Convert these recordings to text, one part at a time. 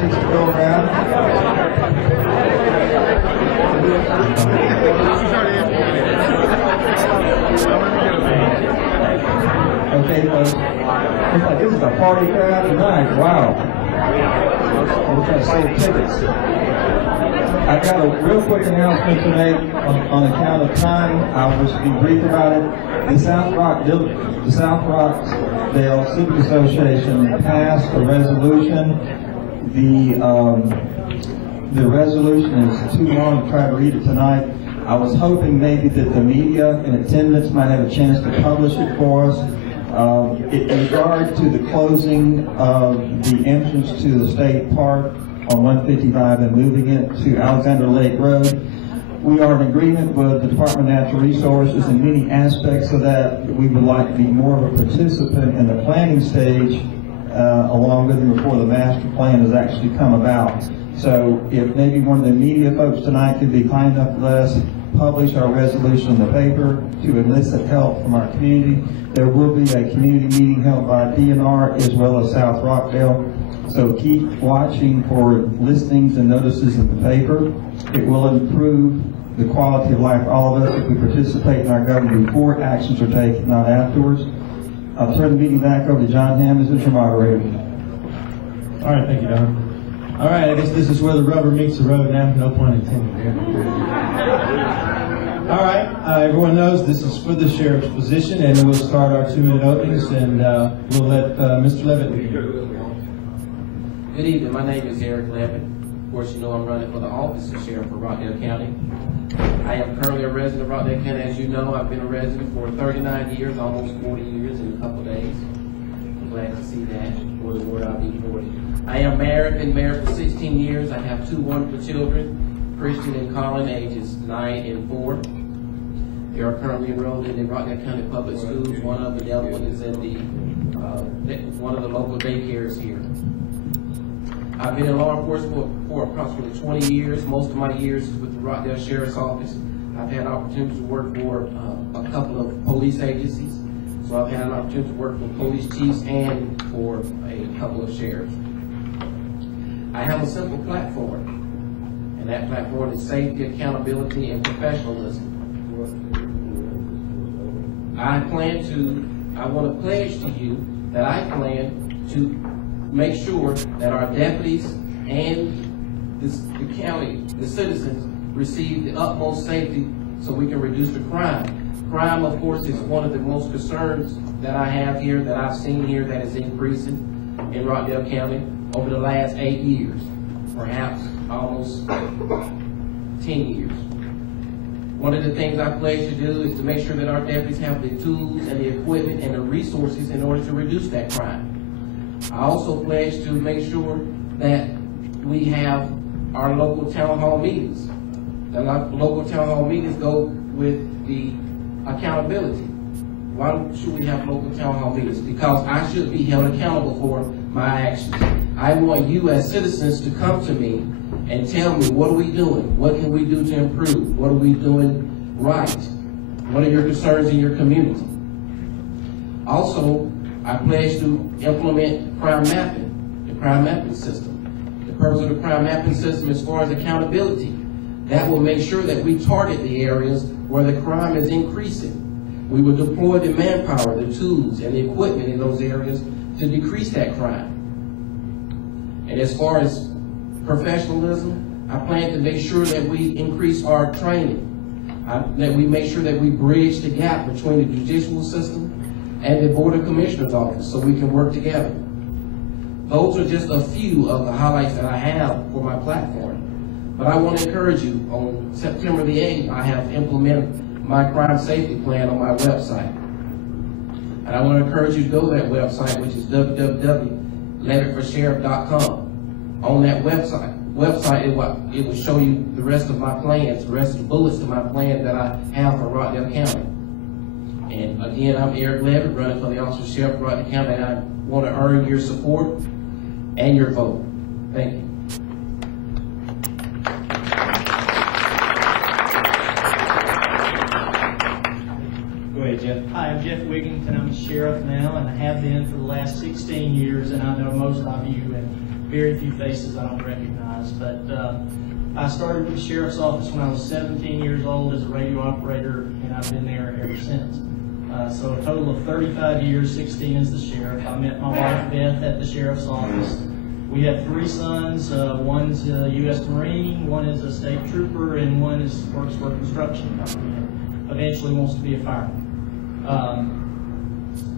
seats to go around. Okay, folks. Looks like this is a party crowd tonight. Wow. We're going to sell tickets. I've got a real quick announcement to make on account of time. I'll just be brief about it. The South Rockdale Civic Association passed a resolution. The resolution is too long to try to read it tonight. I was hoping maybe that the media in attendance might have a chance to publish it for us. In regard to the closing of the entrance to the state park on 155 and moving it to Alexander Lake Road, we are in agreement with the Department of Natural Resources in many aspects of that. We would like to be more of a participant in the planning stage along with them before the master plan has actually come about. So if maybe one of the media folks tonight could be kind enough to let us publish our resolution in the paper to elicit help from our community. There will be a community meeting held by DNR as well as South Rockdale. So keep watching for listings and notices in the paper. It will improve the quality of life for all of us if we participate in our government before actions are taken, not afterwards. I'll turn the meeting back over to John Hammond as your moderator. All right, thank you, Don. All right, I guess this is where the rubber meets the road now. No pun intended here. All right, everyone knows this is for the sheriff's position, and we'll start our 2-minute openings, and we'll let Mr. Levitt begin. Good evening. My name is Eric Levitt. Of course, you know I'm running for the office of sheriff for Rockdale County. I am currently a resident of Rockdale County. As you know, I've been a resident for 39 years, almost 40 years in a couple of days. I'm glad to see that. For the Lord, I'll be 40. I am married, been married for 16 years. I have 2 wonderful children, Christian and Colin, ages 9 and 4. They are currently enrolled in the Rockdale County Public Schools. One of the other one is in the one of the local daycares here. I've been in law enforcement for approximately 20 years. Most of my years is with the Rockdale Sheriff's Office. I've had opportunities to work for a couple of police agencies. So I've had an opportunity to work for police chiefs and for a couple of sheriffs. I have a simple platform, and that platform is safety, accountability, and professionalism. I want to pledge to you that I plan to make sure that our deputies and the county, the citizens, receive the utmost safety so we can reduce the crime. Crime, of course, is one of the most concerns that I have here, that I've seen here, that is increasing in Rockdale County over the last 8 years, perhaps almost 10 years. One of the things I pledge to do is to make sure that our deputies have the tools and the equipment and the resources in order to reduce that crime. I also pledge to make sure that we have our local town hall meetings. The local town hall meetings go with the accountability. Why should we have local town hall meetings? Because I should be held accountable for my actions. I want you as citizens to come to me and tell me, what are we doing? What can we do to improve? What are we doing right? What are your concerns in your community? Also, I pledge to implement crime mapping, the crime mapping system. The purpose of the crime mapping system, as far as accountability, that will make sure that we target the areas where the crime is increasing. We will deploy the manpower, the tools, and the equipment in those areas to decrease that crime. And as far as professionalism, I plan to make sure that we increase our training, that we make sure that we bridge the gap between the judicial system and the Board of Commissioners office so we can work together. Those are just a few of the highlights that I have for my platform. But I want to encourage you, on September the 8th, I have implemented my crime safety plan on my website. And I want to encourage you to go to that website, which is www.levittforsheriff.com. On that website it will show you the rest of my plans, the rest of the bullets to my plan that I have for Rockdale County. And again, I'm Eric Levitt, running for the office of Sheriff of Rockdale County, and I want to earn your support and your vote. Thank you. Go ahead, Jeff. Hi, I'm Jeff Wigington. I'm a sheriff now, and I have been for the last 16 years, and I know most of you, and very few faces I don't recognize. But I started with the sheriff's office when I was 17 years old as a radio operator, and I've been there ever since. So a total of 35 years, 16 as the sheriff. I met my wife Beth at the sheriff's office. We have 3 sons. One's a U.S. Marine, one is a state trooper, and one works for a construction company and eventually wants to be a fireman.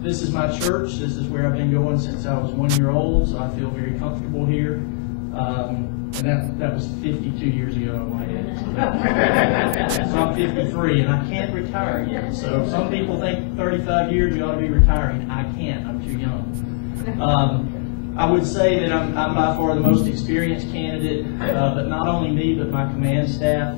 This is my church. This is where I've been going since I was 1 year old, so I feel very comfortable here. And that was 52 years ago in my head. So I'm 53, and I can't retire yet. So some people think 35 years you ought to be retiring. I can't. I'm too young. I would say that I'm by far the most experienced candidate, but not only me, but my command staff.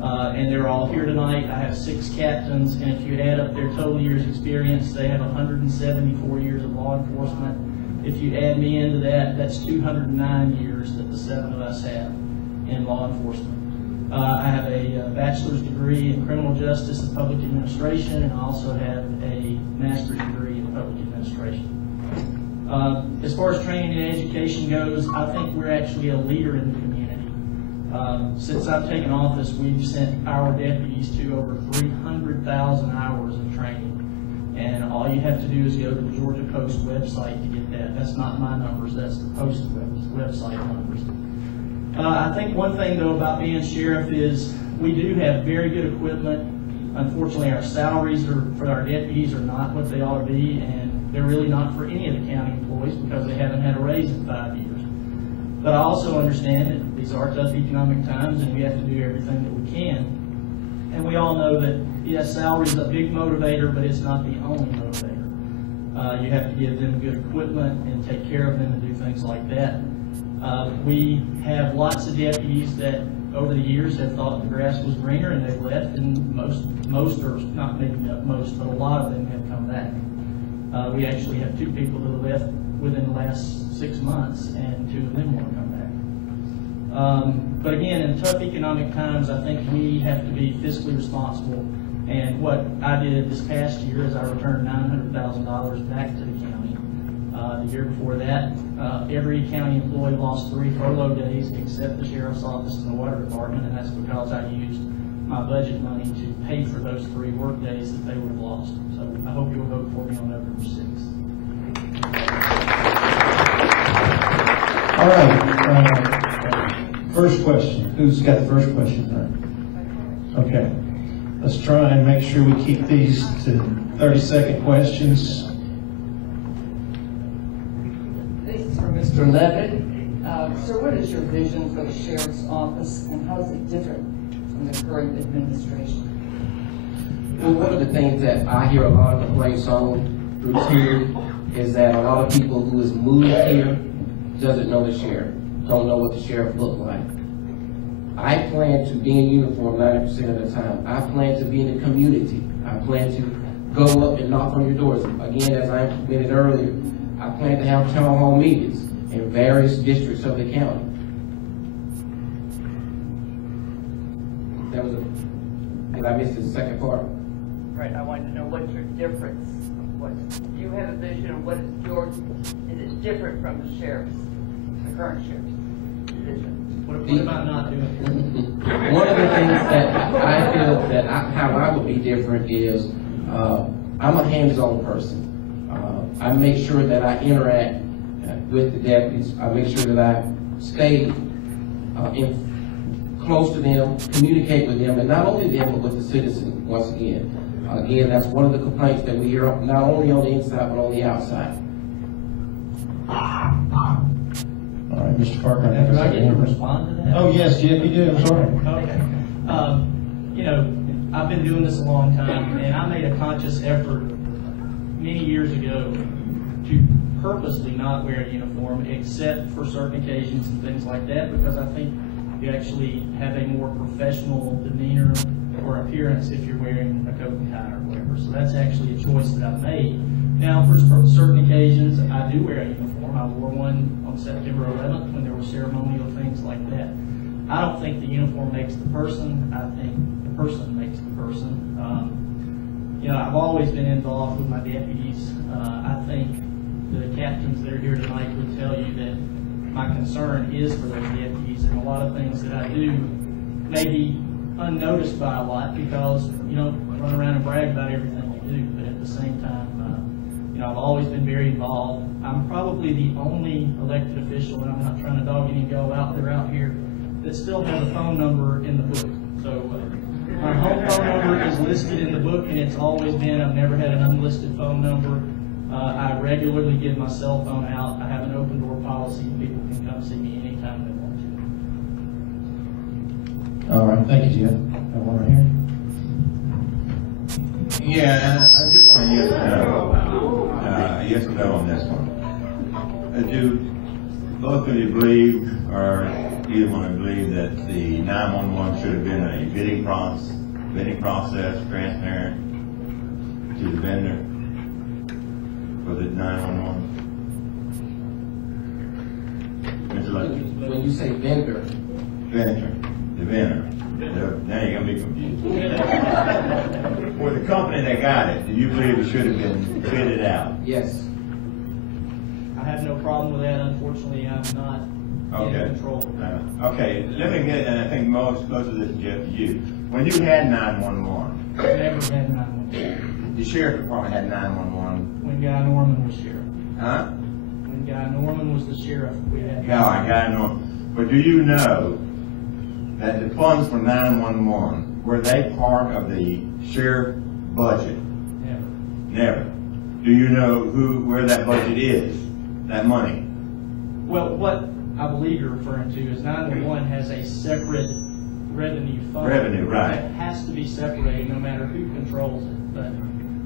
And they're all here tonight. I have 6 captains, and if you add up their total years experience, they have 174 years of law enforcement. If you add me into that, that's 209 years that the 7 of us have in law enforcement. I have a bachelor's degree in criminal justice and public administration, and I also have a master's degree in public administration. As far as training and education goes, I think we're actually a leader in the community. Since I've taken office, we've sent our deputies to over 300,000 hours of training. And all you have to do is go to the Georgia Post website to get that. That's not my numbers, that's the Post website numbers. I think one thing, though, about being sheriff is we do have very good equipment. Unfortunately, our salaries for our deputies are not what they ought to be, and they're really not for any of the county employees because they haven't had a raise in 5 years. But I also understand that these are tough economic times, and we have to do everything that we can. And we all know that, yes, salary is a big motivator, but it's not the only motivator. You have to give them good equipment and take care of them and do things like that. We have lots of deputies that over the years have thought the grass was greener and they've left, and most or not maybe not most, but a lot of them have come back. We actually have 2 people that have left within the last 6 months, and 2 of them want to come back. But again, in tough economic times, I think we have to be fiscally responsible. And what I did this past year is I returned $900,000 back to the county. The year before that, every county employee lost 3 furlough days except the sheriff's office and the water department, and that's because I used my budget money to pay for those 3 work days that they would have lost. So I hope you'll vote for me on November 6th. All right. First question. Who's got the first question? Okay. Let's try and make sure we keep these to 30-second questions. This is for Mr. Levitt. Sir, what is your vision for the sheriff's office, and how is it different from the current administration? Well, one of the things that I hear a lot of complaints on routinely is that a lot of people who has moved here doesn't know the sheriff, don't know what the sheriff looks like. I plan to be in uniform 90% of the time. I plan to be in the community. I plan to go up and knock on your doors. Again, as I implemented earlier, I plan to have town hall meetings in various districts of the county. Did I miss the second part? Right, I wanted to know what's your difference. What you have a vision of what is it different from the current sheriff's vision? What am I not doing? One of the things that I feel that how I would be different is I'm a hands-on person. I make sure that I interact with the deputies. I make sure that I stay close to them, communicate with them, and not only them, but with the citizens once again. Again, that's one of the complaints that we hear not only on the inside, but on the outside. All right, Mr. Parker. Do I get to respond to that? Oh, yes, Jeff, you do. I'm sorry. Okay. You know, I've been doing this a long time, and I made a conscious effort many years ago to purposely not wear a uniform except for certain occasions and things like that, because I think you actually have a more professional demeanor or appearance if you're wearing a coat and tie or whatever. So that's actually a choice that I've made. Now, for certain occasions, I do wear a uniform. I wore one on September 11th when there were ceremonial things like that. I don't think the uniform makes the person. I think the person makes the person. You know, I've always been involved with my deputies. I think the captains that are here tonight would tell you that my concern is for those deputies, and a lot of things that I do may be unnoticed by a lot because, you know, I run around and brag about everything we do, but at the same time, you know, I've always been very involved. I'm probably the only elected official, and I'm not trying to dog any go out there out here, that still have a phone number in the book. So my home phone number is listed in the book, and it's always been. I've never had an unlisted phone number. I regularly give my cell phone out. I have an open door policy. People can come see me anytime they want to. All right, thank you, Jeff. Got one right here. Yeah, and I just want to yes or no on this one. Do both of you believe, or either one of you believe, that the 911 should have been a bidding process, transparent to the vendor for the 911? Mr. Lucky? When you say vendor, The vendor. Now you're going to be confused. For the company that got it, do you believe it should have been bidded out? yes. I have no problem with that. Unfortunately, I'm not in control of that. Okay, let me get, and I think most of this is Jeff, to you. When you had 911, I've never had 911. the sheriff department had 911. When Guy Norman was sheriff. Huh? When Guy Norman was the sheriff, we had. Yeah, I got no. But do you know that the funds for 911, were they part of the sheriff budget? Never. Never. Do you know where that budget is? That money? Well, what I believe you're referring to is 911 has a separate revenue fund. Revenue, right. That has to be separated no matter who controls it. But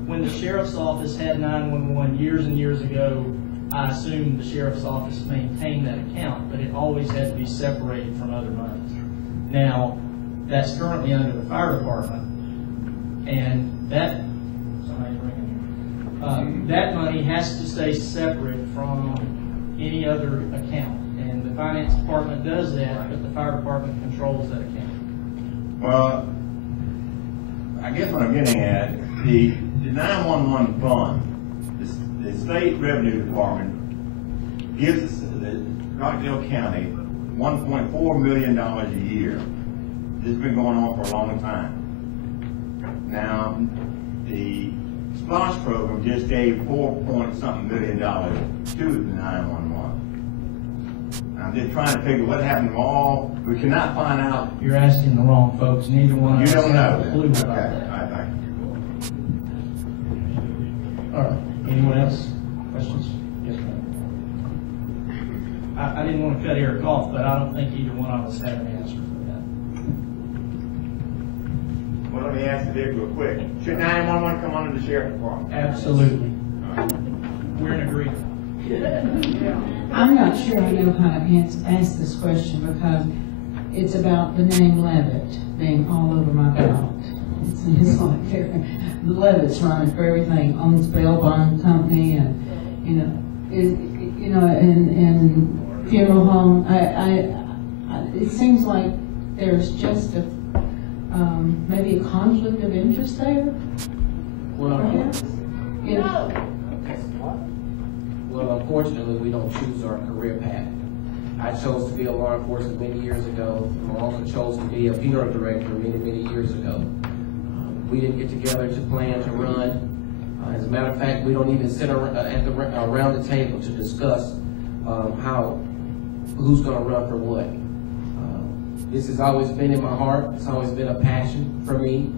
when the sheriff's office had 911 years and years ago, I assume the sheriff's office maintained that account, but it always had to be separated from other monies. Now, that's currently under the fire department, and that, somebody's ringing. That money has to stay separate from any other account, and the finance department does that, but the fire department controls that account. Well, I guess what I'm getting at, the 911 fund, the state revenue department gives us, the Rockdale County, $1.4 million a year. This has been going on for a long time. Now, the SPLOSH program just gave $4-point-something million to the 911. I'm just trying to figure what happened to all. We cannot find out. You're asking the wrong folks. Neither one of us You don't know. have a clue about Okay. that. All right. All right, anyone else? Questions? Yes, ma'am. I didn't want to cut Eric off, but I don't think either one of us have an answer for that. Well, let me ask you this real quick. Should 911 come under the sheriff department? Absolutely. We're in agreement. I'm not sure I know how to ask this question because it's about the name Levitt being all over my ballot. It's like the Levitt's running for everything, owns bail bond company, and and funeral home. It seems like there's just maybe a conflict of interest there. Well, Perhaps? well, unfortunately, we don't choose our career path. I chose to be a law enforcement many years ago. I also chose to be a funeral director many years ago. We didn't get together to plan to run. As a matter of fact, we don't even sit around the table to discuss who's going to run for what. This has always been in my heart. It's always been a passion for me,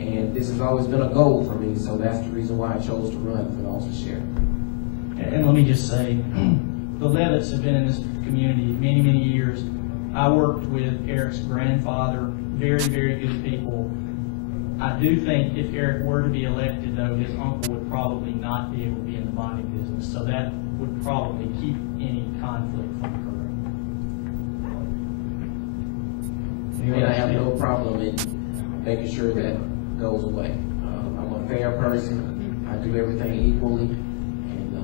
and this has always been a goal for me. So that's the reason why I chose to run for the office of sheriff. And let me just say, the Levitts have been in this community many years. I worked with Eric's grandfather, very good people. I do think if Eric were to be elected, though, his uncle would probably not be able to be in the bonding business, so that would probably keep any conflict from occurring. And I have no problem in making sure that goes away. I'm a fair person. I do everything equally. And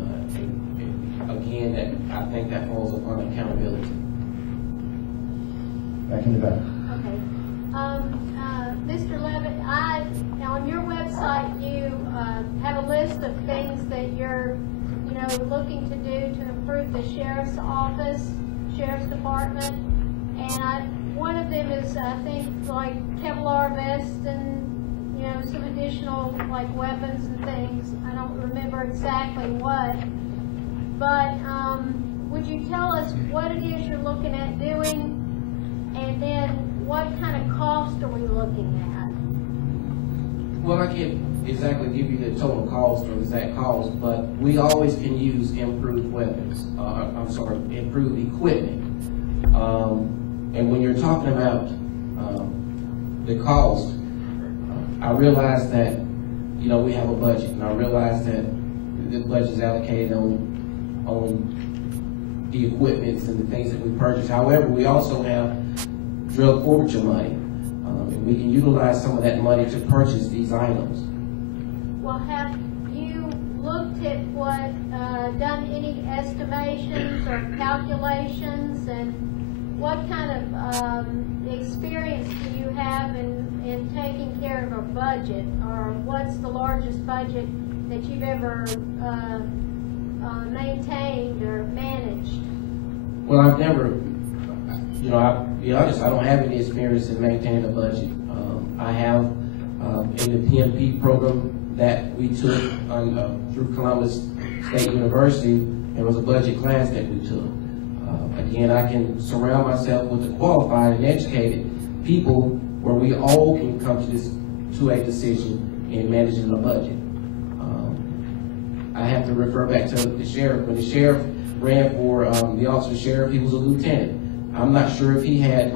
again, I think that falls upon accountability. Back in the back. Okay. Mr. Levitt, on your website, you have a list of things that you're, looking to do to improve the sheriff's office. Sheriff's Department. And one of them is, I think, like Kevlar vests and, you know, some additional, like, weapons and things. I don't remember exactly what. But would you tell us what it is you're looking at doing? And then what kind of cost are we looking at? Well, I can't exactly give you the total cost or exact cost, but we always can use improved weapons. Improved equipment. And when you're talking about the cost, I realize that, you know, we have a budget, and I realize that the budget is allocated on the equipment and the things that we purchase. However, we also have drug forfeiture money, and we can utilize some of that money to purchase these items. Well, have you looked at what, done any estimations or calculations, and what kind of experience do you have in taking care of a budget, or what's the largest budget that you've ever maintained or managed? Well, I've never, you know, I'll be honest, I don't have any experience in maintaining a budget. I have, in the PMP program that we took through Columbus State University, there was a budget class that we took. Again, I can surround myself with the qualified and educated people where we all can come to a decision in managing a budget. I have to refer back to the sheriff. When the sheriff ran for the officer of sheriff, he was a lieutenant. I'm not sure if he had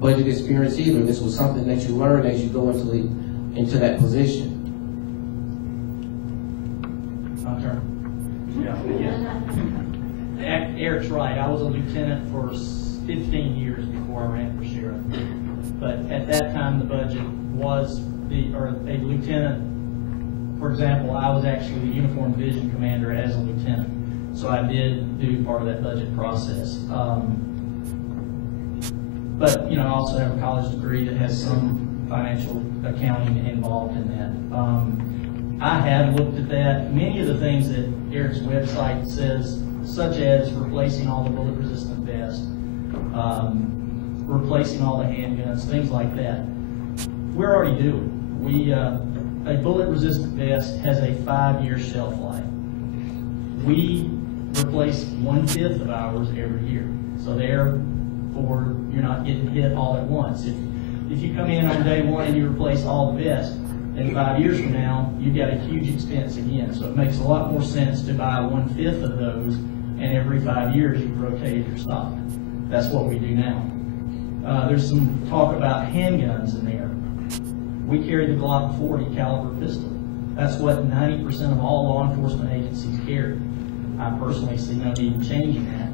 budget experience either. This was something that you learn as you go into that position. Eric's right. I was a lieutenant for 15 years before I ran for sheriff. But at that time, the budget was a lieutenant. For example, I was actually the uniform division commander as a lieutenant. So I did do part of that budget process. But, you know, I also have a college degree that has some financial accounting involved in that. I have looked at that. Many of the things that Eric's website says, such as replacing all the bullet-resistant vests, replacing all the handguns, things like that, we're already doing. A bullet-resistant vest has a 5-year shelf life. We replace 1/5 of ours every year. So therefore, you're not getting hit all at once. If you come in on day one and you replace all the vests, then 5 years from now, you've got a huge expense again. So it makes a lot more sense to buy 1/5 of those, and every 5 years you've rotated your stock. That's what we do now. There's some talk about handguns in there. We carry the Glock 40 caliber pistol. That's what 90% of all law enforcement agencies carry. I personally see no need in changing that.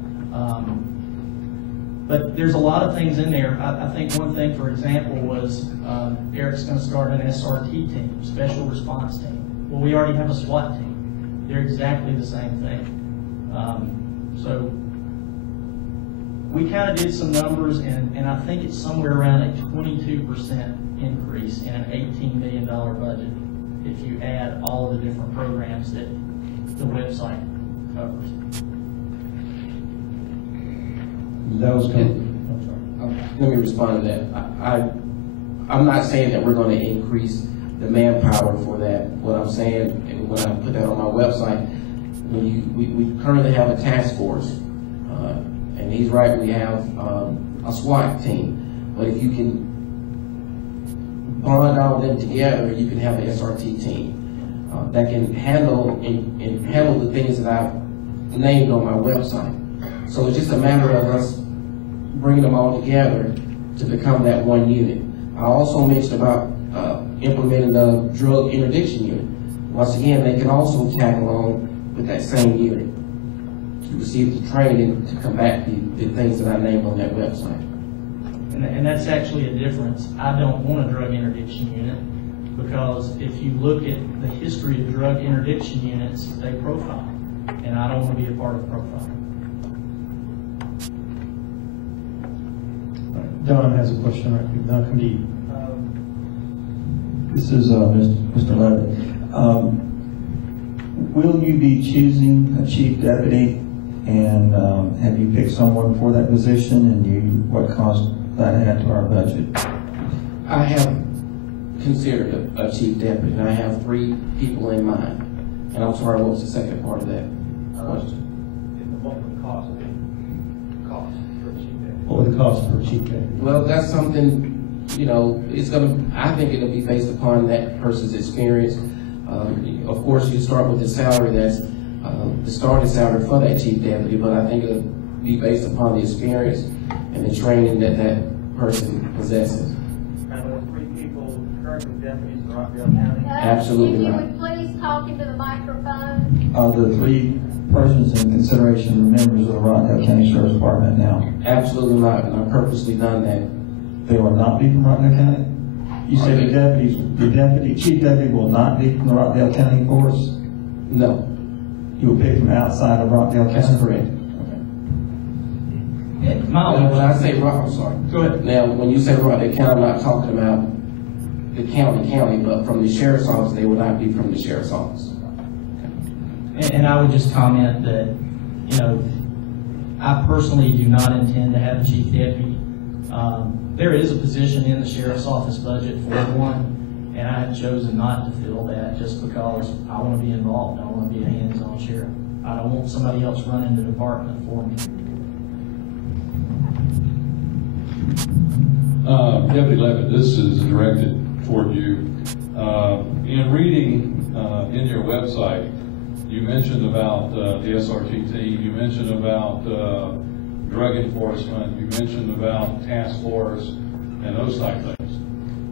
But there's a lot of things in there. I think one thing, for example, was Eric's going to start an SRT team, Special Response Team. Well, we already have a SWAT team. They're exactly the same thing. So we kind of did some numbers, and I think it's somewhere around a 22% increase in an $18 million budget if you add all of the different programs that the website covers. That was good. Let me respond to that. I'm not saying that we're going to increase the manpower for that. What I'm saying, and when I put that on my website, we currently have a task force, and he's right, we have a SWAT team. But if you can bond all of them together, you can have an SRT team that can handle handle the things that I've named on my website. So it's just a matter of us bringing them all together to become that one unit. I also mentioned about implementing the drug interdiction unit. Once again, they can also tag along with that same unit to receive the training to combat the things that I named on that website. And that's actually a difference. I don't want a drug interdiction unit because if you look at the history of drug interdiction units, they profile. And I don't want to be a part of profiling. Don has a question right here. Don, come to you. This is Mr. Levitt. Will you be choosing a chief deputy And have you picked someone for that position, and what cost that had to our budget? I have considered a chief deputy, and I have 3 people in mind. And I'm sorry, what was the second part of that question? What would the cost for a chief deputy? What would the cost for a chief deputy? Well, that's something, I think it'll be based upon that person's experience. Of course, you start with the salary that's the starting salary for that chief deputy, but I think it'll be based upon the experience and the training that that person possesses. And there are 3 people currently deputies in Rockdale County? Absolutely If you not. would please talk into the microphone. The 3 persons in consideration are members of the Rockdale County Sheriff's Department now. Absolutely not, and I've purposely done that. They will not be from Rockdale County? You say the chief deputy will not be from the Rockdale County force? No, You will pick from outside of Rockdale County? that's correct. Now, when I say I'm sorry. Go ahead. Now, when you say Rockdale County, I'm not talking about the county, but from the sheriff's office, they will not be from the sheriff's office. And I would just comment that, I personally do not intend to have a chief deputy. There is a position in the sheriff's office budget for one, and I have chosen not to fill that just because I want to be involved. I want to be a hands-on sheriff. I don't want somebody else running the department for me. Deputy Levitt, this is directed toward you. In reading in your website, you mentioned about the SRT team, you mentioned about drug enforcement, you mentioned about task force, and those type things.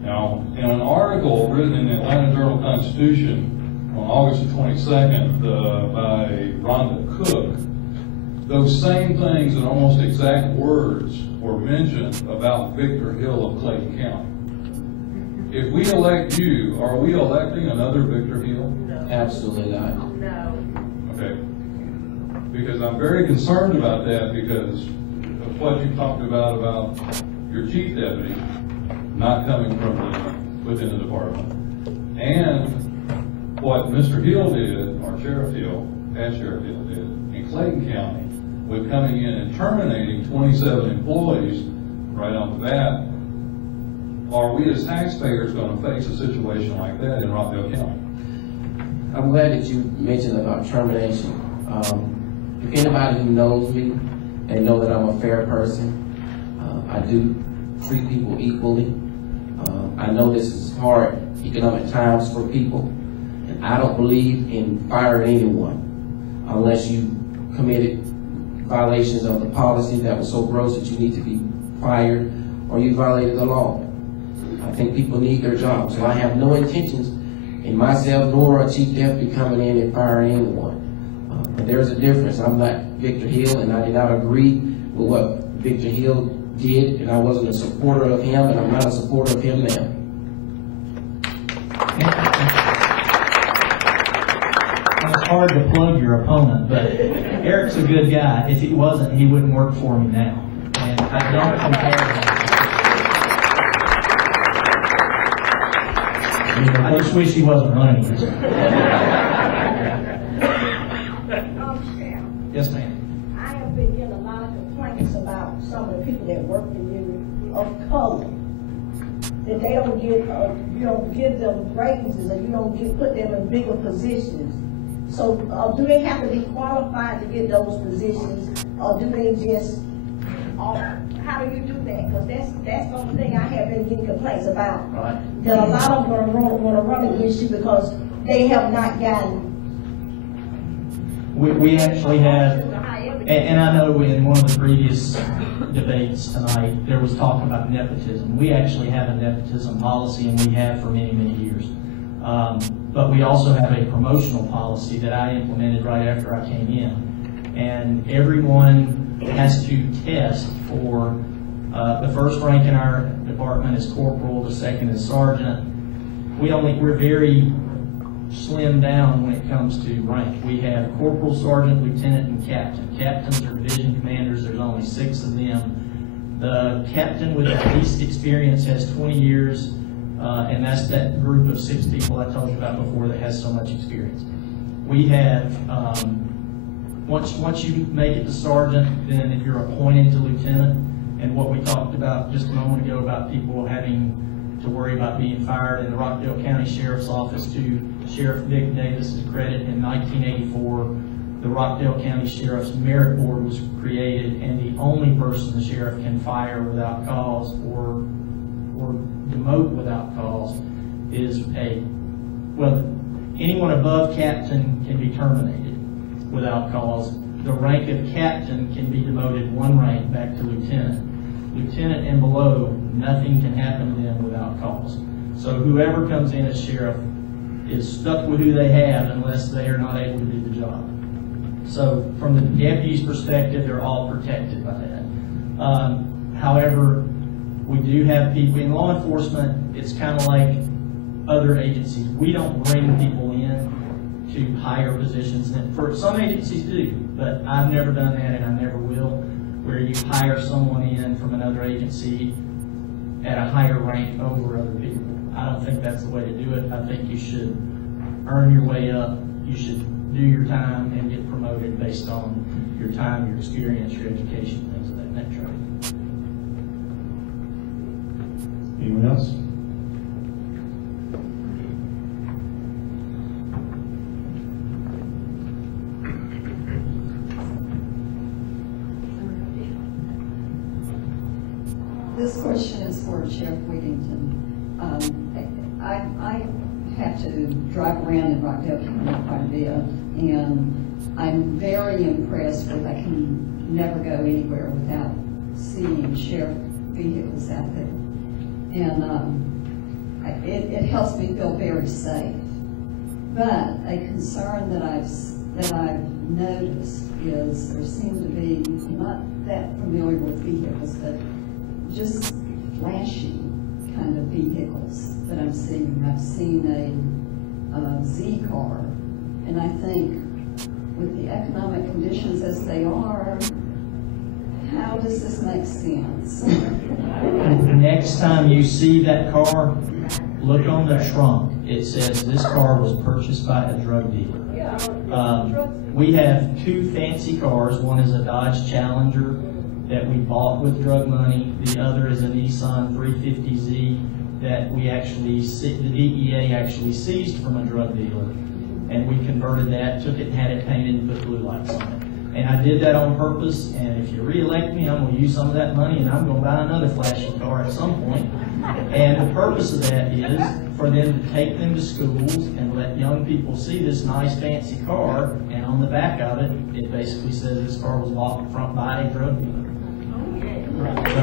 Now, in an article written in the Atlanta Journal-Constitution on August the 22nd by Rhonda Cook, those same things in almost exact words were mentioned about Victor Hill of Clayton County. If we elect you, are we electing another Victor Hill? No. Absolutely not. No. Okay. Because I'm very concerned about that because of what you talked about your chief deputy not coming from within the department. And what Mr. Hill did, or Sheriff Hill, Sheriff Hill did, in Clayton County, with coming in and terminating 27 employees right off the bat, are we as taxpayers going to face a situation like that in Rockdale County? I'm glad that you mentioned about termination. If anybody who knows me, they know that I'm a fair person. I do treat people equally. I know this is hard economic times for people, and I don't believe in firing anyone unless you committed violations of the policy that was so gross that you need to be fired, or you violated the law. I think people need their jobs, so I have no intentions in myself nor a chief deputy coming in and firing anyone. But there's a difference. I'm not Victor Hill, and I did not agree with what Victor Hill did, and I wasn't a supporter of him, and I'm not a supporter of him now. It's hard to plug your opponent, but Eric's a good guy. If he wasn't, he wouldn't work for me now. And I don't compare him. I just wish he wasn't running this. Yes, ma'am. I have been getting a lot of complaints about some of the people that work in you of color. That they don't get, you don't give them raises, or you don't put them in bigger positions. So do they have to be qualified to get those positions, or do they just, how do you do that? Because that's the only thing I have been getting complaints about. Right. That a lot of them want to run against you because they have not gotten. We actually have, and I know in one of the previous debates tonight, there was talk about nepotism. We actually have a nepotism policy, and we have for many, many years. But we also have a promotional policy that I implemented right after I came in. And everyone has to test for, the first rank in our department is corporal, the second is sergeant. We're very slim down when it comes to rank. We have corporal, sergeant, lieutenant, and captain. Captains are division commanders. There's only 6 of them. The captain with the least experience has 20 years, and that's that group of 6 people I told you about before that has so much experience. We have once you make it to sergeant, then you're appointed to lieutenant. And what we talked about just a moment ago about people having to worry about being fired in the Rockdale County Sheriff's Office, to Sheriff Vic Davis's credit, in 1984, the Rockdale County Sheriff's Merit Board was created, and the only person the sheriff can fire without cause or demote without cause is anyone above captain can be terminated without cause. The rank of captain can be demoted one rank back to lieutenant. Lieutenant and below, nothing can happen to them without cause. So whoever comes in as sheriff is stuck with who they have unless they are not able to do the job. So from the deputy's perspective, they're all protected by that. However, we do have people in law enforcement. It's kind of like other agencies. We don't bring people in to higher positions. And for some agencies do, but I've never done that, and I never will, where you hire someone in from another agency at a higher rank over other people. I don't think that's the way to do it. I think you should earn your way up. You should do your time and get promoted based on your time, your experience, your education, things of that nature. Anyone else? This question is for Sheriff Whittington. I have to drive around in Rockdale County quite a bit, and I'm very impressed with, I can never go anywhere without seeing sheriff vehicles out there. And it helps me feel very safe. But a concern that I've noticed is there seem to be, I'm not that familiar with vehicles, but just flashy kind of vehicles that I'm seeing. I've seen a Z car, and I think with the economic conditions as they are, how does this make sense? Next time you see that car, look on the trunk. It says this car was purchased by a drug dealer. We have two fancy cars. One is a Dodge Challenger that we bought with drug money. The other is a Nissan 350Z that the DEA actually seized from a drug dealer. And we converted that, took it, had it painted, and put blue lights on it. And I did that on purpose, and if you re-elect me, I'm going to use some of that money, and I'm going to buy another flashy car at some point. And the purpose of that is for them to take them to schools and let young people see this nice fancy car, and on the back of it, it basically says this car was bought by a drug dealer. So,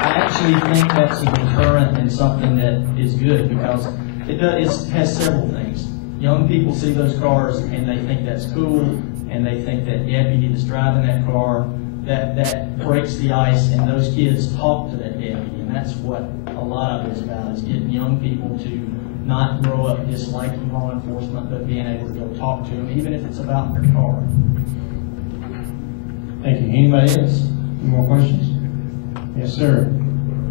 I actually think that's a deterrent and something that is good, because it has several things. Young people see those cars and they think that's cool, and they think that deputy that's driving that car, that breaks the ice, and those kids talk to that deputy, and that's what a lot of it is about, is getting young people to not grow up disliking law enforcement, but being able to go talk to them, even if it's about their car. Thank you. Anybody else? Any more questions? Yes, sir.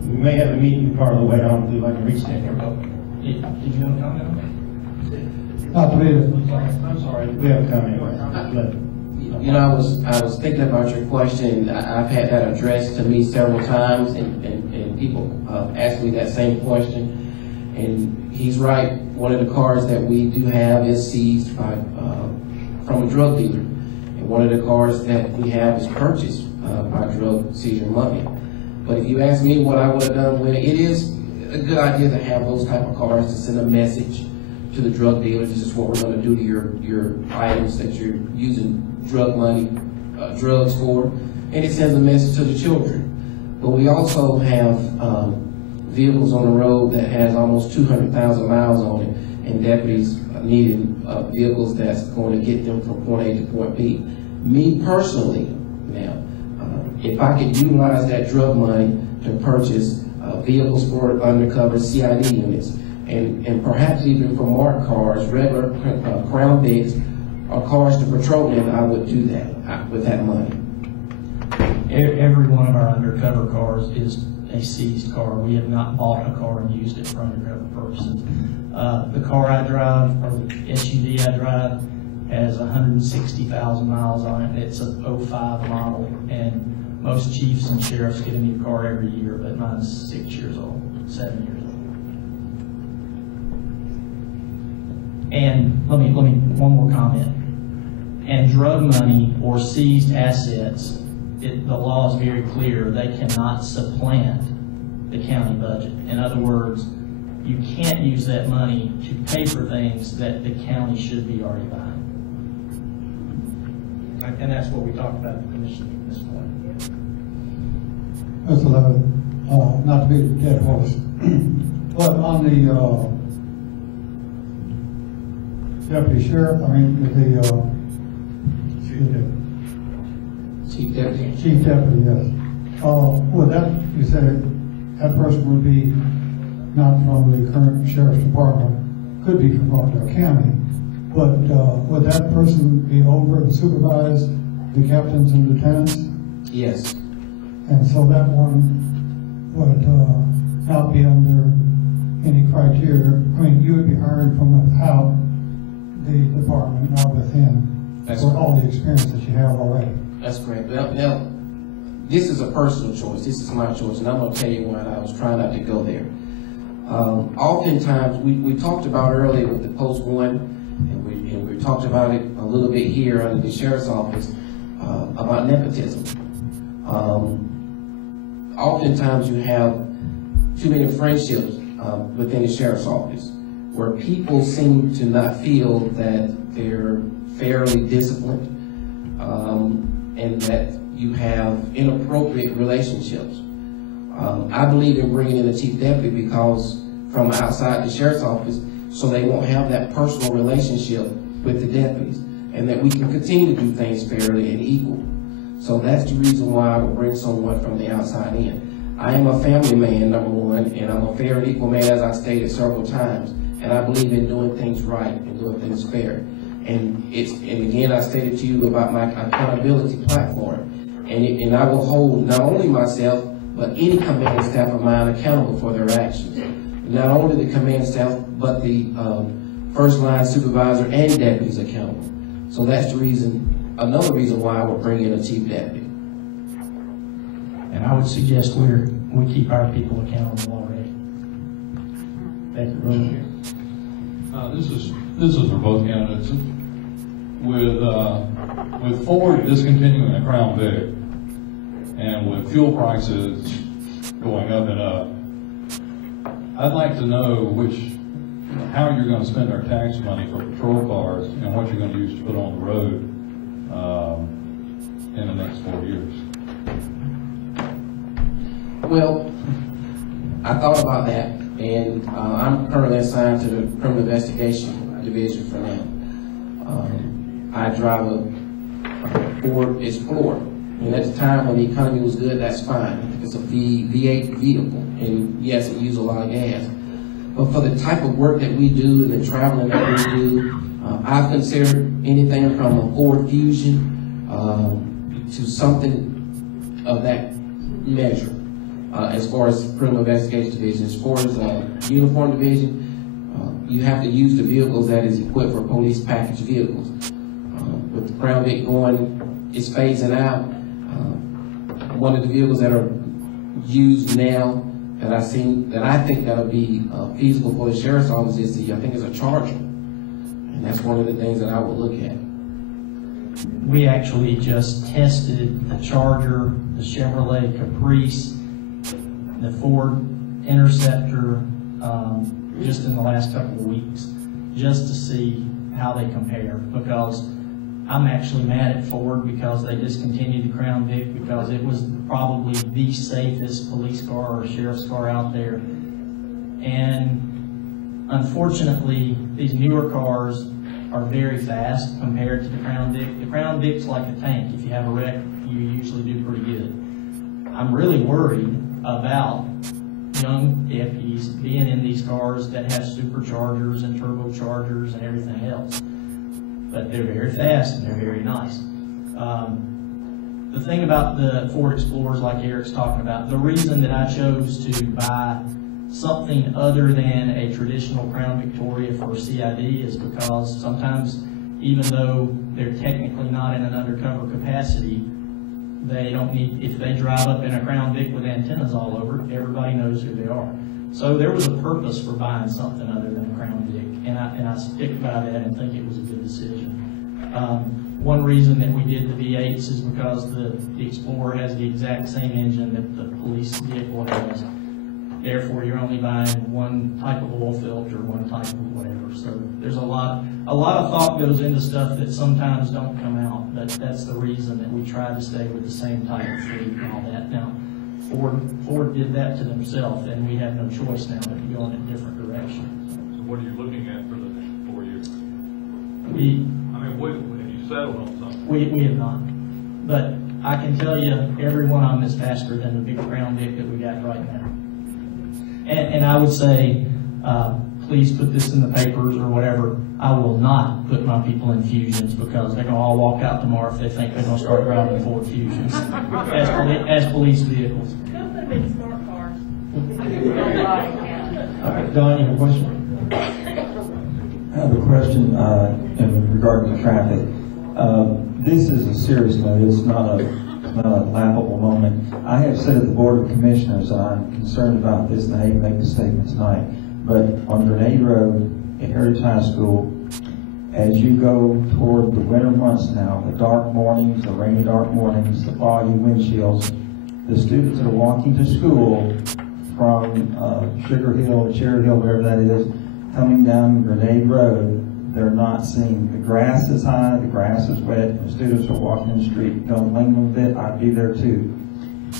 We may have a meeting part of the way. I don't do like a recess. Did you want to comment on that? I'm sorry. We have a comment. You know, I was thinking about your question. I've had that addressed to me several times, and people ask me that same question. And he's right. One of the cars that we do have is seized from a drug dealer. And one of the cars that we have is purchased by drug seizure money. But if you ask me what I would have done with it, it is a good idea to have those type of cars to send a message to the drug dealers. This is what we're going to do to your items that you're using drug money, drugs for, and it sends a message to the children. But we also have vehicles on the road that has almost 200,000 miles on it, and deputies needing vehicles that's going to get them from point A to point B. Me personally, now, if I could utilize that drug money to purchase vehicles for undercover CID units, and perhaps even for marked cars, regular Crown Vics, or cars to patrol in, I would do that with that money. Every one of our undercover cars is a seized car. We have not bought a car and used it for undercover purposes. The car I drive, or the SUV I drive, has 160,000 miles on it. It's a 05 model, and most chiefs and sheriffs get a new car every year, but mine's 6 years old, 7 years old. And let me one more comment. And drug money or seized assets, the law is very clear, they cannot supplant the county budget. In other words, you can't use that money to pay for things that the county should be already buying. And that's what we talked about at the commission this morning. Mr. Levitt, not to be a dead horse, but on the deputy sheriff, the Chief Deputy. chief deputy, yes. Would that, you said that person would be not from the current sheriff's department, could be from Rockdale County, but would that person be over and supervise the captains and lieutenants? Yes. And so that one would not be under any criteria. You would be hiring from without the department, not within, for all the experience that you have already. That's correct. Now, this is a personal choice. This is my choice, and I'm going to tell you why I was trying not to go there. Oftentimes, we talked about earlier with the post one, and we talked about it a little bit here under the sheriff's office about nepotism. Oftentimes, you have too many friendships within the sheriff's office, where people seem to not feel that they're fairly disciplined, and that you have inappropriate relationships. I believe in bringing in a chief deputy because from outside the sheriff's office, so they won't have that personal relationship with the deputies, and that we can continue to do things fairly and equal. So that's the reason why I would bring someone from the outside in. I am a family man, number one, and I'm a fair and equal man, as I stated several times, and I believe in doing things right and doing things fair. And again, I stated to you about my accountability platform, and I will hold not only myself, but any command staff of mine accountable for their actions. Not only the command staff, but the first line supervisor and deputies accountable. So that's the reason, another reason why I would bring in a chief deputy. And I would suggest we keep our people accountable already. Thank you, Roger. This is for both candidates. With Ford discontinuing the Crown Vic, and with fuel prices going up and up, I'd like to know how you're going to spend our tax money for patrol cars and what you're going to use to put on the road in the next 4 years. Well, I thought about that, and I'm currently assigned to the Criminal Investigation Division for now. I drive a Ford Explorer, and at the time when the economy was good, that's fine. It's a V8 vehicle, and yes, it uses a lot of gas. But for the type of work that we do and the traveling that we do, I've considered anything from a Ford Fusion to something of that measure. As far as Criminal Investigation Division, as far as Uniform Division, you have to use the vehicles that is equipped for police package vehicles. With the Crown Vic going, it's phasing out. One of the vehicles that are used now that I think that'll be feasible for the sheriff's office is I think it's a Charger, and that's one of the things that I would look at. We actually just tested the Charger, the Chevrolet Caprice, the Ford Interceptor just in the last couple of weeks, just to see how they compare, because I'm actually mad at Ford because they discontinued the Crown Vic because it was probably the safest police car or sheriff's car out there. And unfortunately, these newer cars are very fast compared to the Crown Vic. The Crown Vic's like a tank. If you have a wreck, you usually do pretty good. I'm really worried about young deputies being in these cars that have superchargers and turbochargers and everything else. But they're very fast and they're very nice. The thing about the Ford Explorers, like Eric's talking about, the reason that I chose to buy something other than a traditional Crown Victoria for CID is because sometimes even though they're technically not in an undercover capacity, they don't need, if they drive up in a Crown Vic with antennas all over, everybody knows who they are. So there was a purpose for buying something other than a Crown Vic, and I stick by that and think it was a good decision. One reason that we did the V8s is because the Explorer has the exact same engine that the police vehicle has. Therefore, you're only buying one type of oil filter, one type of whatever. So there's a lot of thought goes into stuff that sometimes don't come out. But that's the reason that we try to stay with the same type of fleet and all that. Now, Ford did that to themselves, and we have no choice now but to go in a different direction. So what are you looking at for the next 4 years? Have you settled on something? We have not. But I can tell you every one of them is faster than the big Crown Vic that we got right now. And I would say, please put this in the papers or whatever. I will not put my people in Fusions because they're going to all walk out tomorrow if they think they're going to start driving Ford Fusions as police vehicles. Don't put them in smart cars. All right, Don, you have a question? I have a question in regard to traffic. This is a serious note. It's not a laughable moment. I have said at the Board of Commissioners that I'm concerned about this, and I hate to make the statement tonight, but on Grenade Road at Heritage High School, as you go toward the winter months now, the dark mornings, the rainy dark mornings, the foggy windshields, the students that are walking to school from Sugar Hill, Cherry Hill, wherever that is, coming down Grenade Road, they're not seeing. The grass is high, the grass is wet, and the students are walking in the street. Don't blame them a bit, I'd be there too.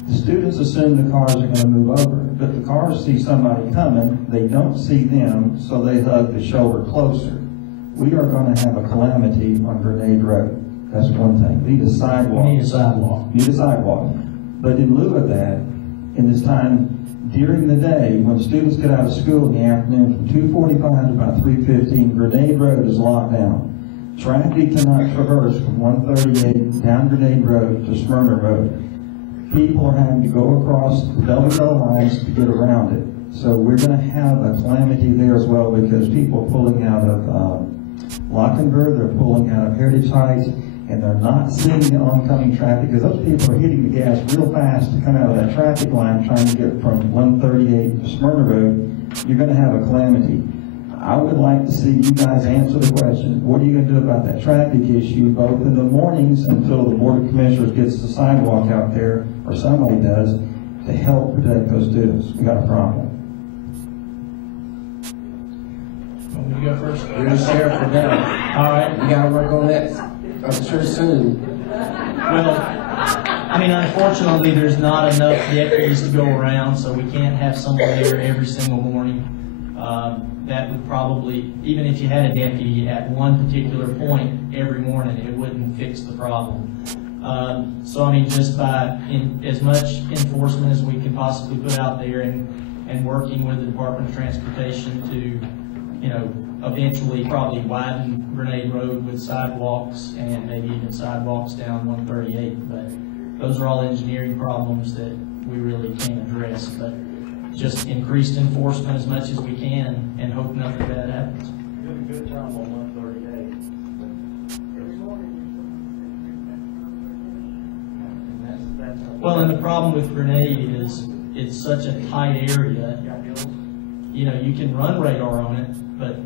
The students assume the cars are going to move over, but the cars see somebody coming, they don't see them, so they hug the shoulder closer. We are going to have a calamity on Grenade Road. That's one thing. We need a sidewalk. We need a sidewalk. Need a sidewalk. But in lieu of that, in this time during the day, when students get out of school in the afternoon from 2:45 to about 3:15, Grenade Road is locked down. Traffic cannot traverse from 138 down Grenade Road to Smyrna Road. People are having to go across the Belleville lines to get around it. So we're going to have a calamity there as well because people are pulling out of Lockenberg, they're pulling out of Heritage Heights, and they're not seeing the oncoming traffic because those people are hitting the gas real fast to come out of that traffic line trying to get from 138 to Smyrna Road. You're going to have a calamity. I would like to see you guys answer the question, what are you going to do about that traffic issue, both in the mornings until the Board of Commissioners gets the sidewalk out there, or somebody does, to help protect those students. We got a problem. Want me to go first? You're the sheriff for now. All right. You gotta work on that, I'm sure soon. Well, I mean, unfortunately, there's not enough deputies to go around, so we can't have someone there every single morning. That would probably, even if you had a deputy at one particular point every morning, it wouldn't fix the problem. So, I mean, just by as much enforcement as we can possibly put out there and working with the Department of Transportation to, eventually probably widen Grenade Road with sidewalks and maybe even sidewalks down 138. But those are all engineering problems that we really can't address. But just increased enforcement as much as we can and hope nothing bad happens. You did a good job on 138. Well, and the problem with Grenade is it's such a tight area. You can run radar on it, but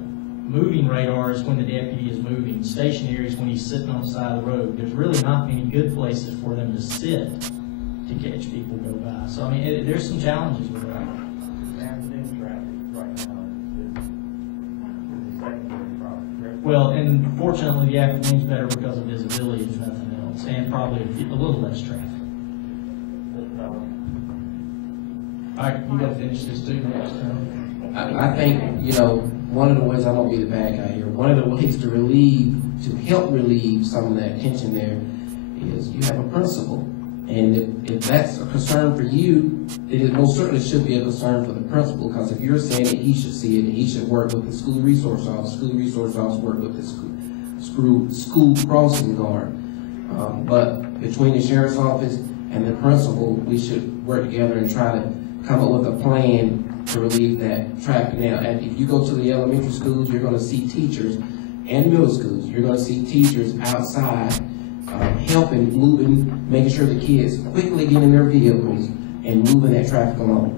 moving radar is when the deputy is moving. Stationary is when he's sitting on the side of the road. There's really not many good places for them to sit to catch people go by. So, I mean, there's some challenges with that. Well, and fortunately, the afternoon's better because of visibility, if nothing else, and probably a little less traffic. All right, you got to finish this too next time. I think, one of the ways, I won't be the bad guy here, one of the ways to help relieve some of that tension there is you have a principal. And if that's a concern for you, then it most certainly should be a concern for the principal, because if you're saying that he should see it and he should work with the school resource office work with the school crossing guard. But between the sheriff's office and the principal, we should work together and try to come up with a plan to relieve that traffic. Now, if you go to the elementary schools, you're going to see teachers, and middle schools, you're gonna see teachers outside helping, moving, making sure the kids quickly get in their vehicles and moving that traffic along.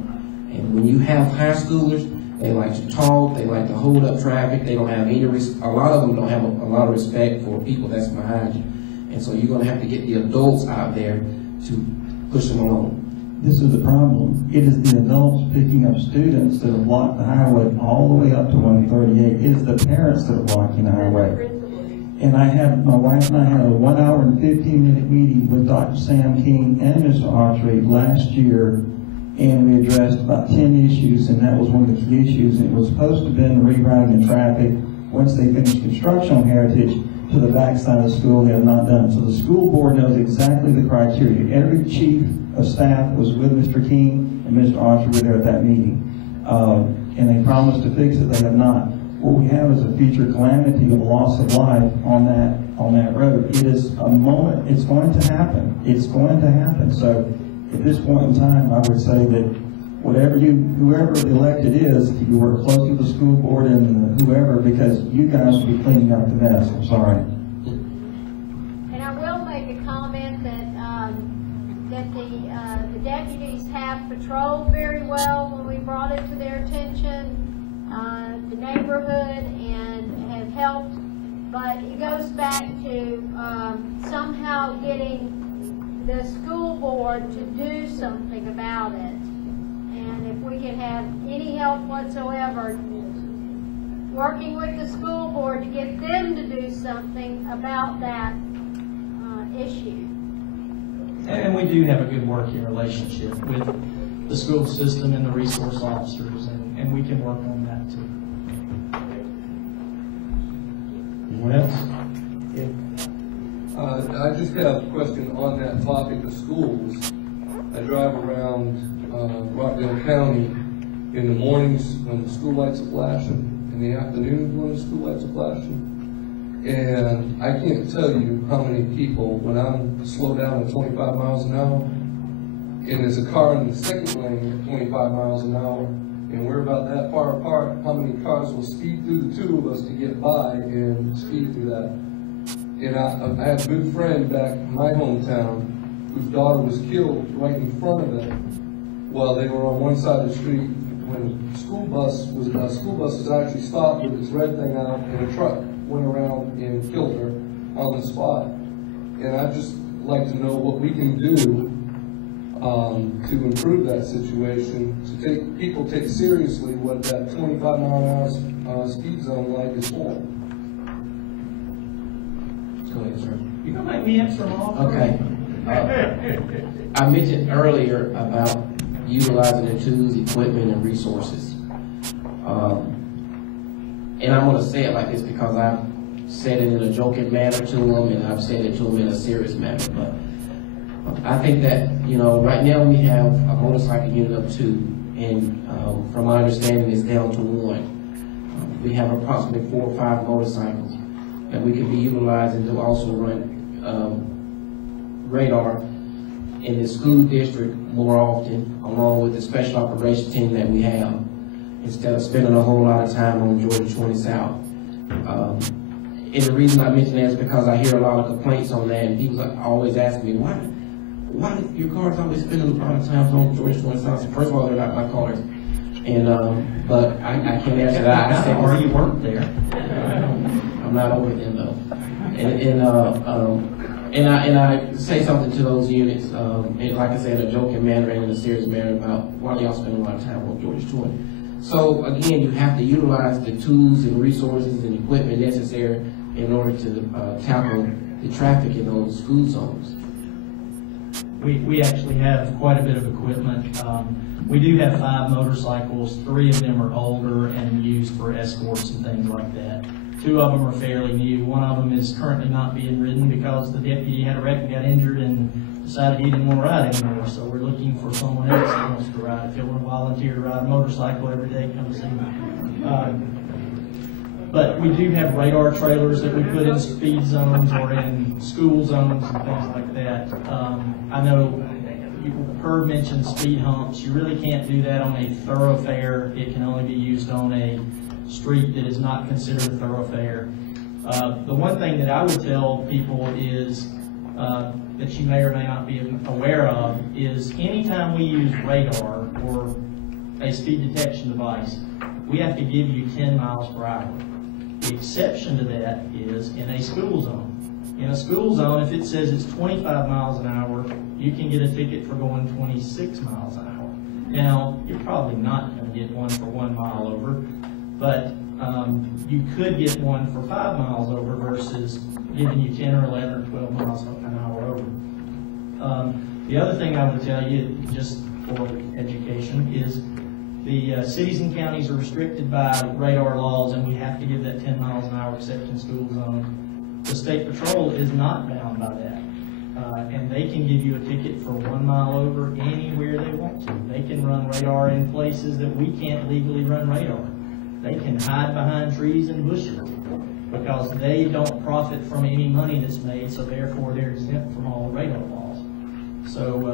And when you have high schoolers, they like to talk, they like to hold up traffic, they don't have any, a lot of them don't have a lot of respect for people that's behind you. And so you're gonna have to get the adults out there to push them along. This is the problem. It is the adults picking up students that have blocked the highway all the way up to 138. It is the parents that are blocking the highway. And my wife and I had a 1 hour and 15-minute meeting with Dr. Sam King and Mr. Autry last year, and we addressed about 10 issues, and that was one of the key issues. It was supposed to have been rerouting the traffic once they finished construction on Heritage to the backside of the school. They have not done. So the school board knows exactly the criteria. Every chief of staff was with Mr. King and Mr. Autry were there at that meeting. And they promised to fix it. They have not. What we have is a future calamity of loss of life on that road. It is a moment. It's going to happen. It's going to happen. So at this point in time, I would say that whoever the elected is, if you work closely with the school board and whoever, because you guys will be cleaning up the mess. I'm sorry. And I will make a comment that the deputies have patrolled very well when we brought it to their attention, the neighborhood, and have helped. But it goes back to somehow getting the school board to do something about it. And if we can have any help whatsoever, working with the school board to get them to do something about that issue. And we do have a good working relationship with the school system and the resource officers, and we can work on that too. Anyone else? I just have a question on that topic of schools. I drive around Rockdale County in the mornings when the school lights are flashing, in the afternoons when the school lights are flashing. And I can't tell you how many people, when I'm slowed down at 25 miles an hour, and there's a car in the second lane at 25 miles an hour, and we're about that far apart, how many cars will speed through the two of us to get by and speed through that? And I have a good friend back in my hometown whose daughter was killed right in front of them while they were on one side of the street when a school bus was actually stopped with its red thing out, and a truck went around and killed her on the spot. And I'd just like to know what we can do to improve that situation, to people take seriously what that 25 mile an hour speed zone light is for. Go ahead, sir. You gonna make me answer them all? Okay. I mentioned earlier about utilizing the tools, equipment, and resources. And I'm going to say it like this because I've said it in a joking manner to them, and I've said it to them in a serious manner. But I think that, right now we have a motorcycle unit of 2, and from my understanding, it's down to 1. We have approximately 4 or 5 motorcycles that we could be utilizing to also run radar in the school district more often, along with the special operations team that we have, instead of spending a whole lot of time on Georgia 20 South. And the reason I mention that is because I hear a lot of complaints on that, and people always ask me, why do your cars always spending a lot of time on Georgia 20 South? So first of all, they're not my cars. And but I can't answer that. I said, or you work there. I'm not over them though. And I say something to those units, and like I said, in a joking manner and in a serious manner about why y'all spend a lot of time on Georgia 20. So again, you have to utilize the tools and resources and equipment necessary in order to tackle the traffic in those school zones. We actually have quite a bit of equipment. We do have 5 motorcycles. 3 of them are older and used for escorts and things like that. 2 of them are fairly new. 1 of them is currently not being ridden because the deputy had a wreck and got injured and decided he didn't want to ride anymore. So we're looking for someone else that wants to ride. If you want to volunteer to ride a motorcycle every day, come see me. But we do have radar trailers that we put in speed zones or in school zones and things like that. I know you've heard mention speed humps. You really can't do that on a thoroughfare. It can only be used on a street that is not considered a thoroughfare. The one thing that I would tell people is, that you may or may not be aware of, is anytime we use radar or a speed detection device, we have to give you 10 miles per hour. The exception to that is in a school zone. In a school zone, if it says it's 25 miles an hour, you can get a ticket for going 26 miles an hour. Now, you're probably not going to get one for 1 mile over, but you could get one for 5 miles over versus giving you 10 or 11 or 12 miles an hour over. The other thing I would tell you, just for education, is the cities and counties are restricted by radar laws, and we have to give that 10 miles an hour except in school zone. The State Patrol is not bound by that, and they can give you a ticket for 1 mile over anywhere they want to. They can run radar in places that we can't legally run radar. They can hide behind trees and bushes because they don't profit from any money that's made, so therefore they're exempt from all the radar laws. So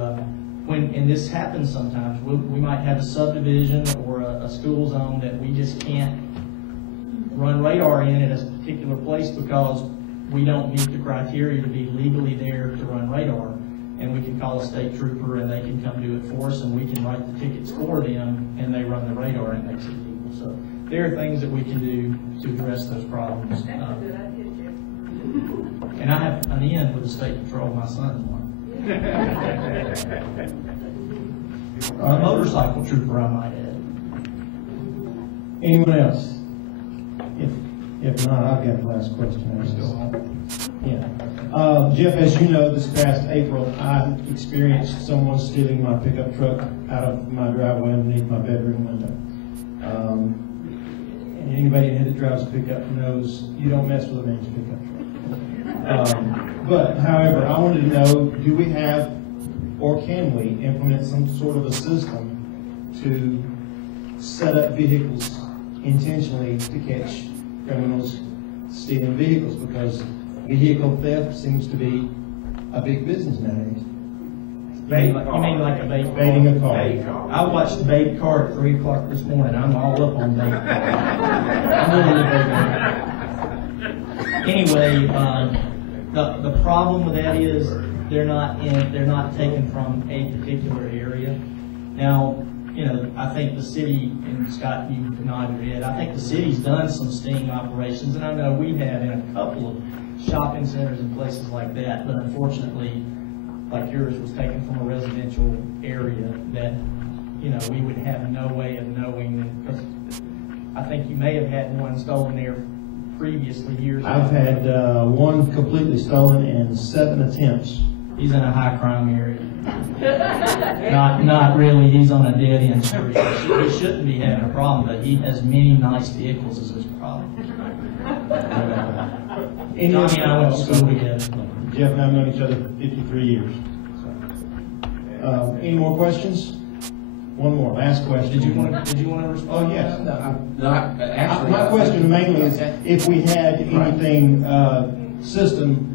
and this happens sometimes, we might have a subdivision or a school zone that we just can't run radar in at a particular place because we don't meet the criteria to be legally there to run radar. And we can call a state trooper and they can come do it for us, and we can write the tickets for them, and they run the radar and exit people. So there are things that we can do to address those problems. And I have an in with the State Patrol, my son's one. A motorcycle trooper, I might add. Anyone else? If not, I've got the last question. Let's go on. Yeah. Jeff, as you know, this past April, I experienced someone stealing my pickup truck out of my driveway underneath my bedroom window. And anybody that drives a pickup knows you don't mess with a man's pickup truck. But, however, I wanted to know, do we have or can we implement some sort of a system to set up vehicles intentionally to catch criminals stealing vehicles? Because vehicle theft seems to be a big business nowadays. You mean like a bait? Baiting a car. I watched the bait car at 3 o'clock this morning. I'm all up on bait. Anyway, the problem with that is they're not taken from a particular area. Now, you know, I think the city, and Scott, you nodded your head, I think the city's done some sting operations, and I know we have in a couple of shopping centers and places like that, but unfortunately, like yours was taken from a residential area that, you know, we would have no way of knowing. Because I think you may have had one stolen there previously years ago. I've had one completely stolen and 7 attempts. He's in a high crime area. Not really. He's on a dead end street. He shouldn't be having a problem, but he has many nice vehicles as his problem. Johnny and I went to school together. Jeff and I have known each other for 53 years. Any more questions? One more, last question. Did you want to respond? Oh, yes. No, actually, My question mainly is if we had anything system,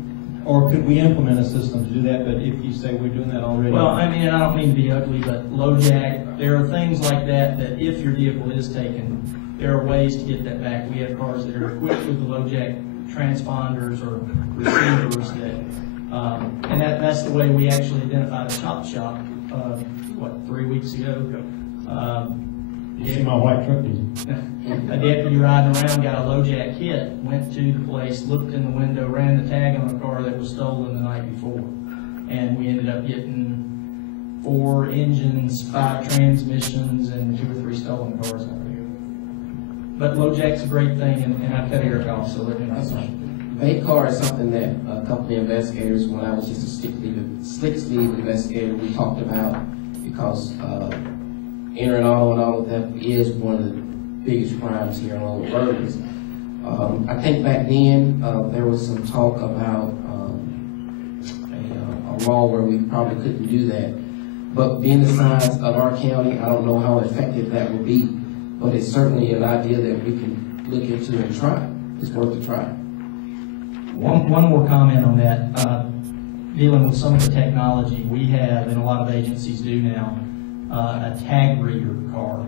or could we implement a system to do that? But if you say we're doing that already. Well, I mean, I don't mean to be ugly, but low jack, there are things like that if your vehicle is taken, there are ways to get that back. We have cars that are equipped with the low jack transponders or receivers that, and that's the way we actually identified a shop, 3 weeks ago. You see my white truck, did you? A deputy riding around got a low jack hit, went to the place, looked in the window, ran the tag on a car that was stolen the night before. And we ended up getting 4 engines, 5 transmissions, and 2 or 3 stolen cars out of here. But low jack's a great thing, and I cut Eric off, so let me know. Bait car is something that a couple of investigators, when I was just a slick sleeve investigator, we talked about, because entering auto and auto theft is one of the biggest crimes here on Old Burgers. I think back then there was some talk about a law where we probably couldn't do that. But being the size of our county, I don't know how effective that would be. But it's certainly an idea that we can look into and try. It's worth a try. One more comment on that. Dealing with some of the technology we have, and a lot of agencies do now, a tag reader car.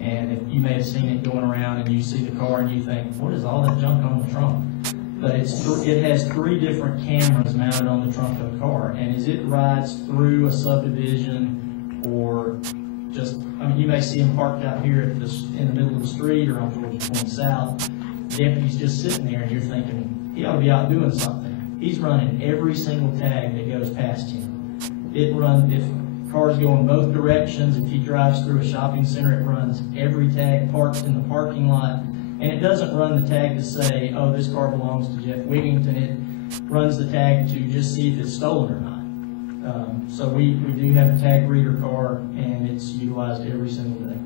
And if you may have seen it going around and you see the car and you think, what is all that junk on the trunk? but it has 3 different cameras mounted on the trunk of the car, and as it rides through a subdivision or just, I mean, you may see him parked out here in the middle of the street or on Georgia 20 South. The deputy's just sitting there, and you're thinking, he ought to be out doing something. He's running every single tag that goes past him. It runs, if cars go in both directions, if he drives through a shopping center, it runs every tag parked in the parking lot. And it doesn't run the tag to say, oh, this car belongs to Jeff Wigington. It runs the tag to just see if it's stolen or not. So we do have a tag reader car, and it's utilized every single day.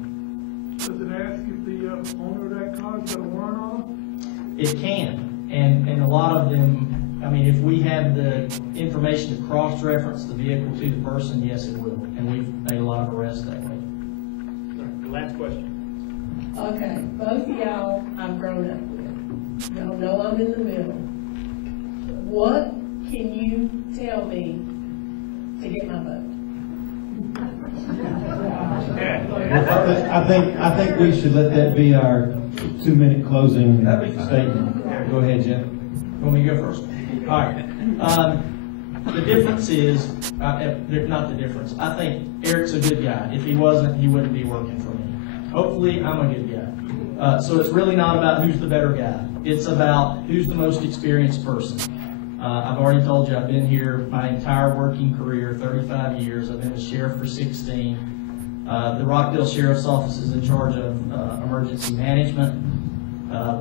Does it ask if the owner of that car's got a warrant on It can, and a lot of them, I mean, if we have the information to cross-reference the vehicle to the person, yes, it will. And we've made a lot of arrests that way. it? Last question. Okay, both of y'all I've grown up with. Y'all know I'm in the middle. What can you tell me to get my vote? I think we should let that be our 2-minute closing statement. Go ahead, Jeff. You want me to go first? All right. The difference is, not the difference. I think Eric's a good guy. If he wasn't, he wouldn't be working for me. Hopefully, I'm a good guy. So it's really not about who's the better guy. It's about who's the most experienced person. I've already told you I've been here my entire working career, 35 years. I've been a sheriff for 16. The Rockdale Sheriff's Office is in charge of emergency management.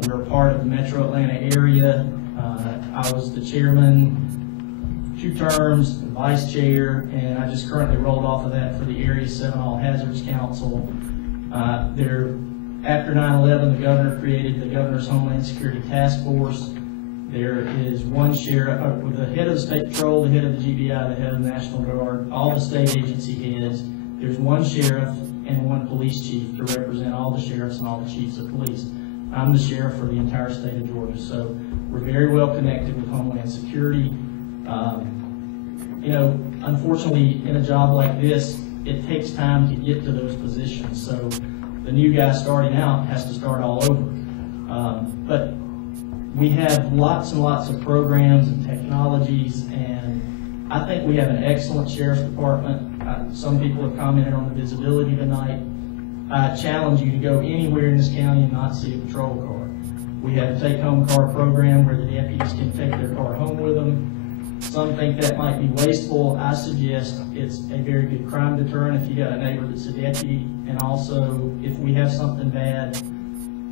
We're a part of the Metro Atlanta area. I was the chairman 2 terms, the vice chair, and I just currently rolled off of that for the Area 7 All Hazards Council. After 9/11, the governor created the Governor's Homeland Security Task Force. There is one sheriff, with the head of the State Patrol, the head of the GBI, the head of the National Guard, all the state agency heads. There's one sheriff and one police chief to represent all the sheriffs and all the chiefs of police. I'm the sheriff for the entire state of Georgia, so we're very well connected with Homeland Security. You know, unfortunately, in a job like this, it takes time to get to those positions, so the new guy starting out has to start all over. But we have lots and lots of programs and technologies, and I think we have an excellent sheriff's department. Some people have commented on the visibility tonight. I challenge you to go anywhere in this county and not see a patrol car. We have a take-home car program where the deputies can take their car home with them. Some think that might be wasteful. I suggest it's a very good crime deterrent if you got a neighbor that's a deputy, and also if we have something bad,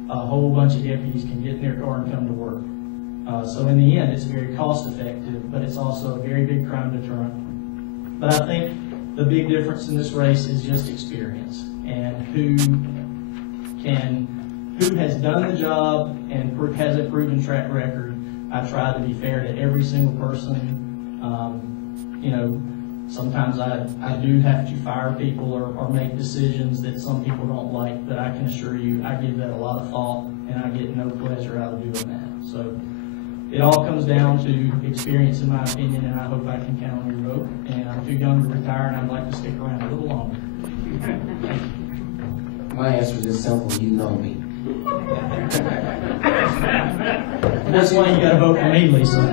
a whole bunch of deputies can get in their car and come to work. So in the end, it's very cost effective, but it's also a very big crime deterrent. But I think the big difference in this race is just experience and who has done the job and has a proven track record. I try to be fair to every single person. You know, sometimes I do have to fire people or make decisions that some people don't like, but I can assure you I give that a lot of thought, and I get no pleasure out of doing that. So it all comes down to experience, in my opinion, and I hope I can count on your vote. And I'm too young to retire, and I'd like to stick around a little longer. My answer is just simple: you know me. And that's why you got to vote for me, Lisa.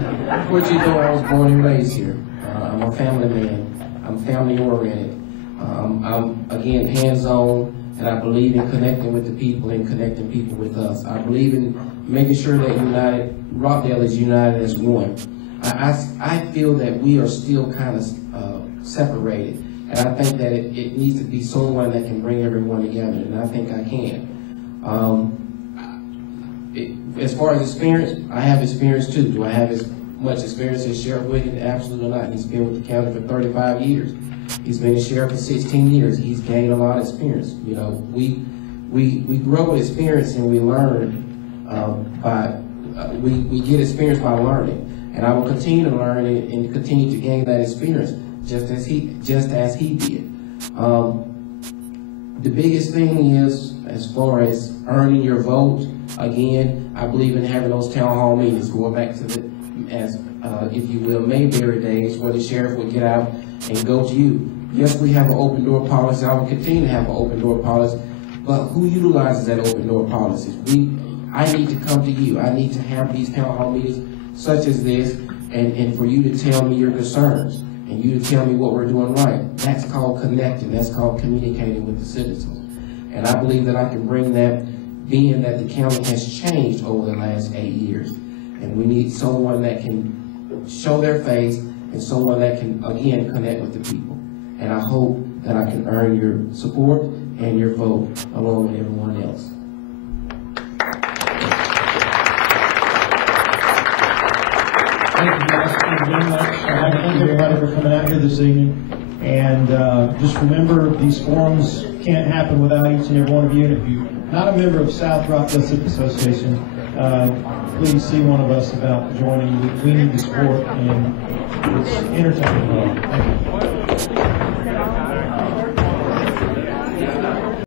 What you know, I was born and raised here. I'm a family man. I'm family oriented. I'm again hands-on, and I believe in connecting with the people and connecting people with us. I believe in making sure that Rockdale is united as one. I feel that we are still kind of separated, and I think that it needs to be someone that can bring everyone together, and I think I can. As far as experience, I have experience too. Do I have as much experience as Sheriff Wiggins? Absolutely not. He's been with the county for 35 years. He's been a sheriff for 16 years. He's gained a lot of experience. You know, we grow with experience, and we learn we get experience by learning. And I will continue to learn and continue to gain that experience, just as he did. The biggest thing is, as far as earning your vote, again, I believe in having those town hall meetings, going back to if you will, Mayberry days, where the sheriff would get out and go to you. Yes, we have an open door policy. I will continue to have an open door policy, but who utilizes that open door policy? I need to come to you. I need to have these town hall meetings such as this, and for you to tell me your concerns, and you to tell me what we're doing right. That's called connecting. That's called communicating with the citizens. And I believe that I can bring that, being that the county has changed over the last 8 years. And we need someone that can show their face and someone that can, again, connect with the people. And I hope that I can earn your support and your vote along with everyone else. Thank you guys very much. I'd like to thank everybody for coming out here this evening. And just remember, these forums can't happen without each and every one of you. And if you're not a member of South Rockdale Civic Association, please see one of us about joining. We need the support, and it's entertaining. Thank you.